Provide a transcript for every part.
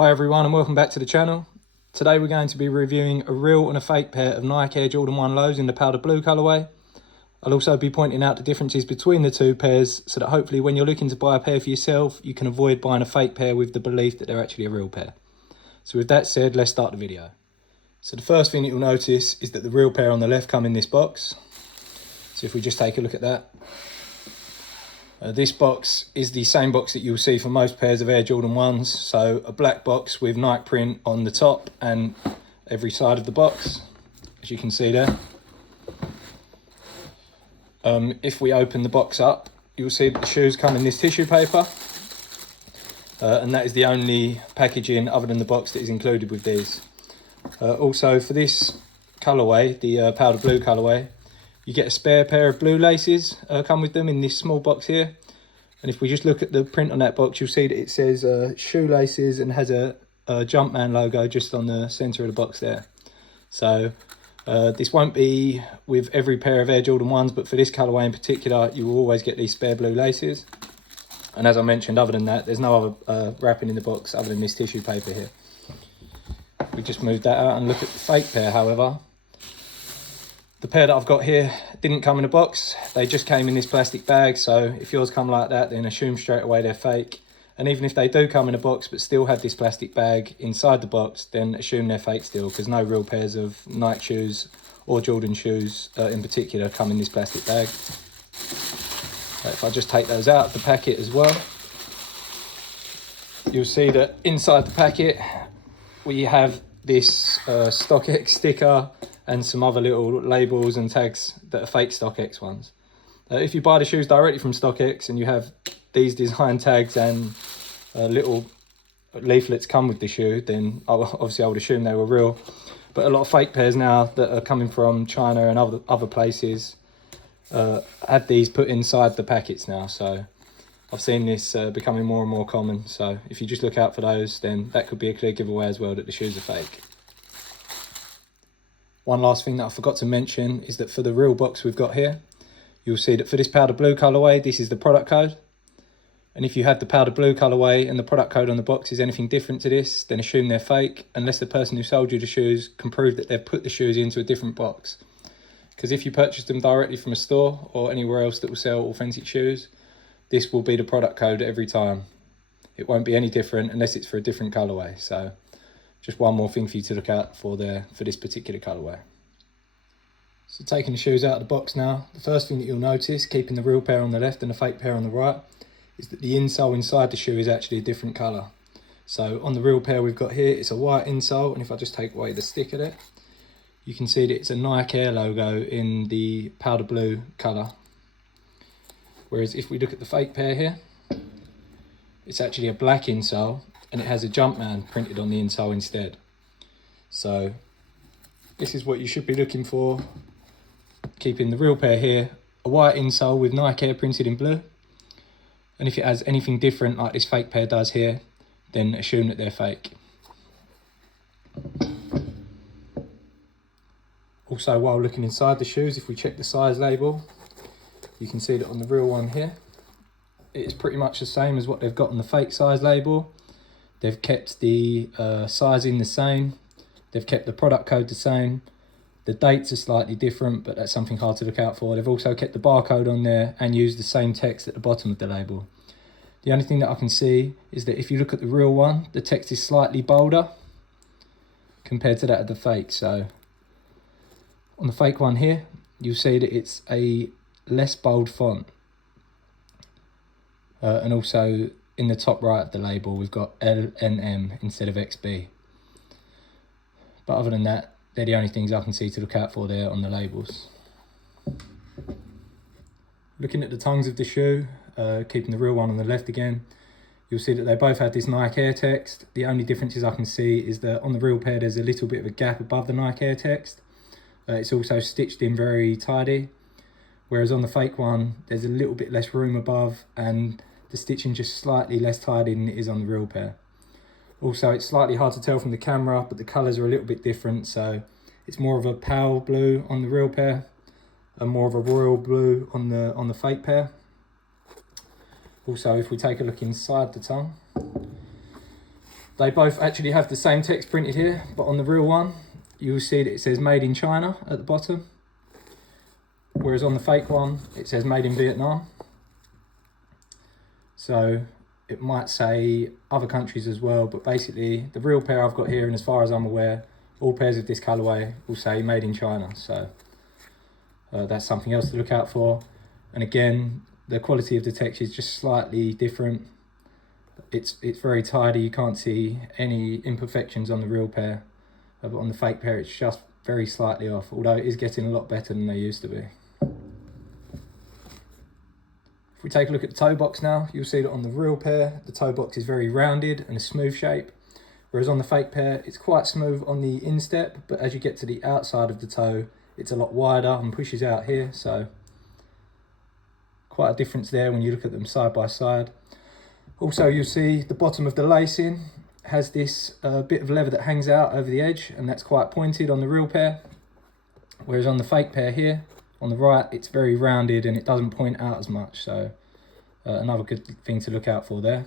Hi everyone and welcome back to the channel. Today we're going to be reviewing a real and a fake pair of Nike Air Jordan 1 lows in the powder blue colourway. I'll also be pointing out the differences between the two pairs so that hopefully when you're looking to buy a pair for yourself, you can avoid buying a fake pair with the belief that they're actually a real pair. So with that said, let's start the video. So the first thing that you'll notice is that the real pair on the left come in this box. So if we just take a look at that. This box is the same box that you'll see for most pairs of Air Jordan 1s. So a black box with Nike print on the top and every side of the box, as you can see there. If we open the box up, you'll see that the shoes come in this tissue paper. And that is the only packaging other than the box that is included with these. Also for this colourway, the powder blue colourway, you get a spare pair of blue laces come with them in this small box here. And if we just look at the print on that box, you'll see that it says shoelaces and has a Jumpman logo just on the centre of the box there. So this won't be with every pair of Air Jordan 1s, but for this colourway in particular, you will always get these spare blue laces. And as I mentioned, other than that, there's no other wrapping in the box other than this tissue paper here. We just moved that out and look at the fake pair, however. The pair that I've got here didn't come in a box, they just came in this plastic bag, so if yours come like that, then assume straight away they're fake. And even if they do come in a box but still have this plastic bag inside the box, then assume they're fake still, because no real pairs of Nike shoes or Jordan shoes in particular come in this plastic bag. If I just take those out of the packet as well, you'll see that inside the packet we have this StockX sticker and some other little labels and tags that are fake StockX ones. If you buy the shoes directly from StockX and you have these design tags and little leaflets come with the shoe, then obviously I would assume they were real. But a lot of fake pairs now that are coming from China and other places have these put inside the packets now. So I've seen this becoming more and more common. So if you just look out for those, then that could be a clear giveaway as well that the shoes are fake. One last thing that I forgot to mention is that for the real box we've got here, you'll see that for this powder blue colourway, this is the product code. And if you have the powder blue colourway and the product code on the box is anything different to this, then assume they're fake, unless the person who sold you the shoes can prove that they've put the shoes into a different box. Because if you purchase them directly from a store or anywhere else that will sell authentic shoes, this will be the product code every time. It won't be any different unless it's for a different colourway. So just one more thing for you to look out for there for this particular colourway. So taking the shoes out of the box now, the first thing that you'll notice, keeping the real pair on the left and the fake pair on the right, is that the insole inside the shoe is actually a different colour. So on the real pair we've got here, it's a white insole, and if I just take away the sticker there, you can see that it's a Nike Air logo in the powder blue colour. Whereas if we look at the fake pair here, it's actually a black insole and it has a Jumpman printed on the insole instead. So this is what you should be looking for, keeping the real pair here, a white insole with Nike Air printed in blue. And if it has anything different like this fake pair does here, then assume that they're fake. Also, while looking inside the shoes, if we check the size label, you can see that on the real one here, it's pretty much the same as what they've got on the fake size label. They've kept the sizing the same. They've kept the product code the same. The dates are slightly different, but that's something hard to look out for. They've also kept the barcode on there and used the same text at the bottom of the label. The only thing that I can see is that if you look at the real one, the text is slightly bolder compared to that of the fake. So on the fake one here, you'll see that it's a less bold font. And also in the top right of the label, we've got L and M instead of XB. But other than that, they're the only things I can see to look out for there on the labels. Looking at the tongues of the shoe, keeping the real one on the left again, you'll see that they both have this Nike Air text. The only differences I can see is that on the real pair, there's a little bit of a gap above the Nike Air text. It's also stitched in very tidy. Whereas on the fake one, there's a little bit less room above and the stitching just slightly less tidy than it is on the real pair. Also, it's slightly hard to tell from the camera, but the colours are a little bit different. So it's more of a pale blue on the real pair and more of a royal blue on the fake pair. Also, if we take a look inside the tongue, They both actually have the same text printed here, but on the real one, you will see that it says made in China at the bottom. Whereas on the fake one, it says made in Vietnam. So it might say other countries as well, but basically the real pair I've got here, and as far as I'm aware, all pairs of this colourway will say made in China. So that's something else to look out for. And again, the quality of the text is just slightly different. It's very tidy, you can't see any imperfections on the real pair, but on the fake pair it's just very slightly off, although it is getting a lot better than they used to be. If we take a look at the toe box now, you'll see that on the real pair, the toe box is very rounded and a smooth shape, whereas on the fake pair, it's quite smooth on the instep, but as you get to the outside of the toe, it's a lot wider and pushes out here, so quite a difference there when you look at them side by side. Also, you'll see the bottom of the lacing has this bit of leather that hangs out over the edge, and that's quite pointed on the real pair, whereas on the fake pair here, on the right, it's very rounded and it doesn't point out as much, so another good thing to look out for there.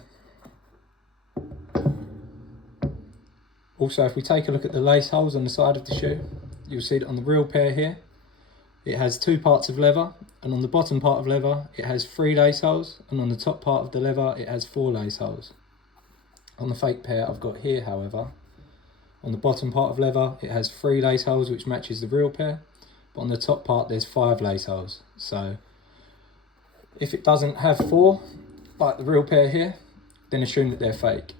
Also, if we take a look at the lace holes on the side of the shoe, you'll see that on the real pair here, it has 2 parts of leather, and on the bottom part of leather, it has 3 lace holes, and on the top part of the leather, it has 4 lace holes. On the fake pair I've got here, however, on the bottom part of leather, it has 3 lace holes, which matches the real pair. But on the top part there's 5 lace holes, so if it doesn't have 4 like the real pair here, then assume that they're fake.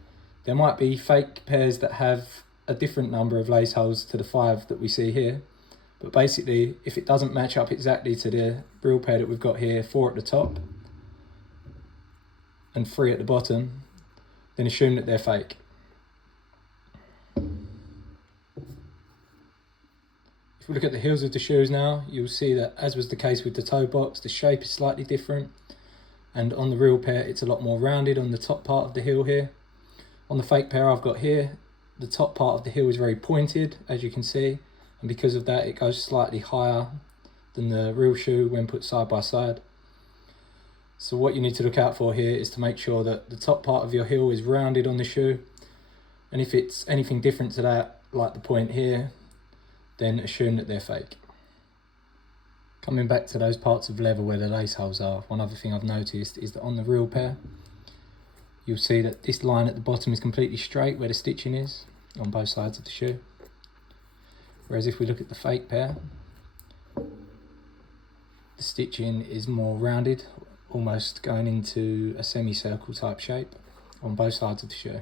There might be fake pairs that have a different number of lace holes to the 5 that we see here, but basically if it doesn't match up exactly to the real pair that we've got here, 4 at the top and 3 at the bottom, then assume that they're fake. If we look at the heels of the shoes now, you'll see that, as was the case with the toe box, the shape is slightly different, and on the real pair it's a lot more rounded on the top part of the heel here. On the fake pair I've got here, the top part of the heel is very pointed, as you can see, and because of that it goes slightly higher than the real shoe when put side by side. So what you need to look out for here is to make sure that the top part of your heel is rounded on the shoe, and if it's anything different to that, like the point here, then assume that they're fake. Coming back to those parts of leather where the lace holes are, one other thing I've noticed is that on the real pair, you'll see that this line at the bottom is completely straight where the stitching is on both sides of the shoe. Whereas if we look at the fake pair, the stitching is more rounded, almost going into a semicircle type shape on both sides of the shoe.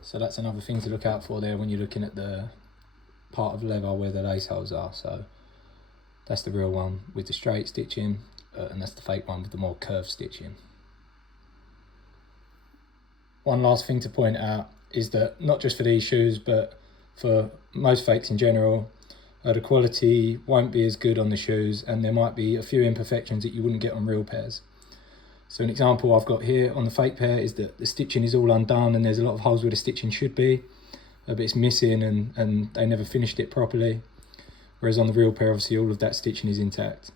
So that's another thing to look out for there when you're looking at the part of leather where the lace holes are. So that's the real one with the straight stitching, and that's the fake one with the more curved stitching. One last thing to point out is that not just for these shoes, but for most fakes in general, the quality won't be as good on the shoes, and there might be a few imperfections that you wouldn't get on real pairs. So an example I've got here on the fake pair is that the stitching is all undone and there's a lot of holes where the stitching should be, but it's missing and they never finished it properly. Whereas on the real pair, obviously all of that stitching is intact.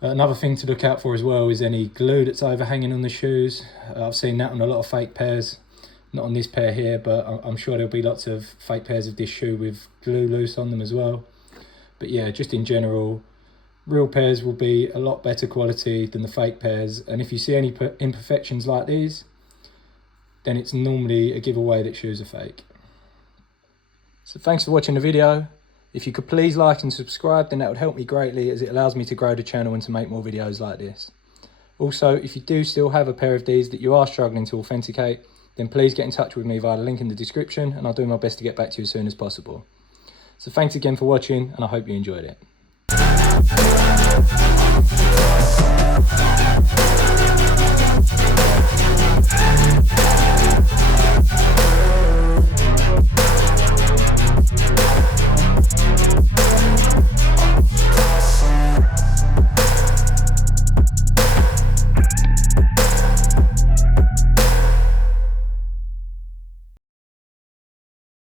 Another thing to look out for as well is any glue that's overhanging on the shoes. I've seen that on a lot of fake pairs, not on this pair here, but I'm sure there'll be lots of fake pairs of this shoe with glue loose on them as well. But yeah, just in general, real pairs will be a lot better quality than the fake pairs, and if you see any imperfections like these, then it's normally a giveaway that shoes are fake. So thanks for watching the video. If you could please like and subscribe, then that would help me greatly, as it allows me to grow the channel and to make more videos like this. Also, if you do still have a pair of these that you are struggling to authenticate, then please get in touch with me via the link in the description, and I'll do my best to get back to you as soon as possible. So thanks again for watching, and I hope you enjoyed it.